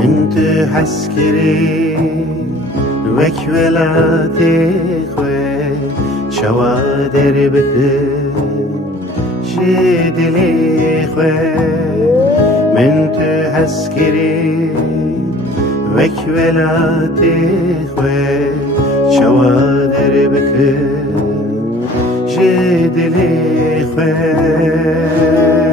من تو حسکری وک ولاتی خوی شوادر بکن شدلی خوی من تو حسکری وک ولاتی خوی شوادر بکن شدلی خوی